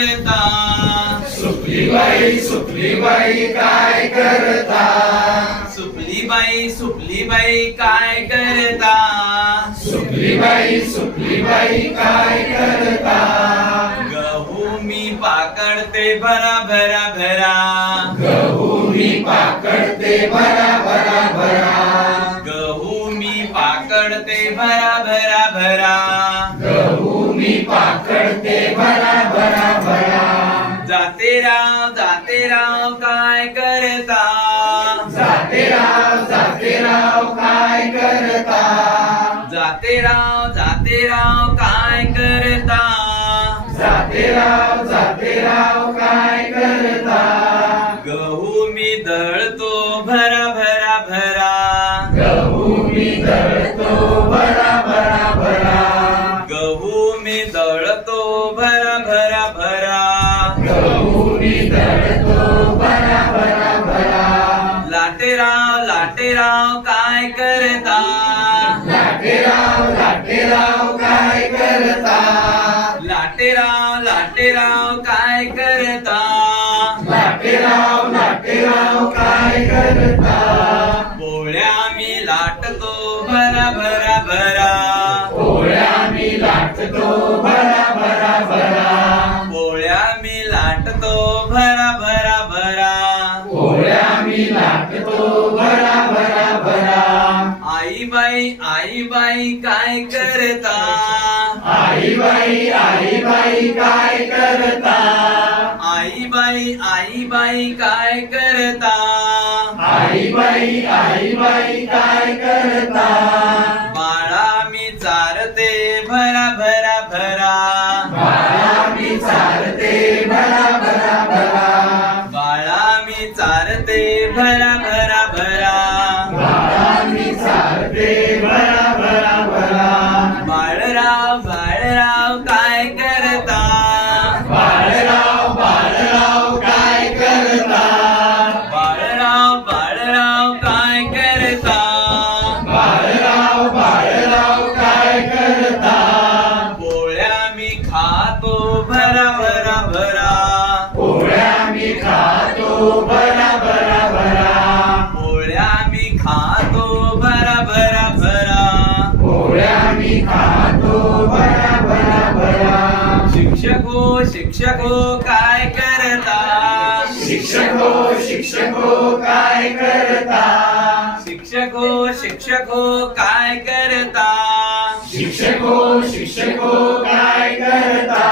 करता? सुपलीबाई सुपलीबाई काय करता? सुपलीबाई काय करता? सुपलीबाई सुपलीबाई काय करता? गहू मी पाकडते भरा भरा भरा. गहू मी पाकडते भरा भरा भरा. गहू मी पाकडते भरा भरा भरा. गहू मी पाकडते भरा भरा भरा. जाते राव काय करता? जाते राव काय करता? जाते राव काय करता? जाते राव काय करता? गहू मी दळतो भरा भरा भरा. गहू मी दळतो भरा भरा भरा. गहू मी दळतो भरा भरा भरा. गहू मी दळतो भरा भरा भरा. लाटेराव काय करता? लाटेराव काय करता? लाटेराव काय करता? लाटेराव काय करता? पोळ्या मी लाटतो भरा भरा भरा. पोळ्या मी लाटतो भरा भरा भरा. पोळ्या मी लाटतो भरा भरा भरा. पोळ्या मी लाटतो भरा भरा भरा. आई बाई काय करता? आई बाई काय करता? आई बाई काय करता? आई बाई काय करता? बाळा मी चारते भरा भरा भरा. बाळा मी चारते भरा भरा भरा. बाळा मी चारते भरा भरा भरा. बाळा मी चारते भरा भरा भरा. बाळराव काय करता? बाळराव काय करता? बाळराव काय करता? बाळराव काय करता? पोळ्या मी खातो भरा भरा भरा. पोळ्या मी खातो भरा भरा भरा. पोळ्या मी खातो भरा भरा भरा. पोळ्या मी खातो भरा भरा भरा. शिक्षको काय करता? शिक्षको काय करता? शिक्षको काय करता? शिक्षको काय करता?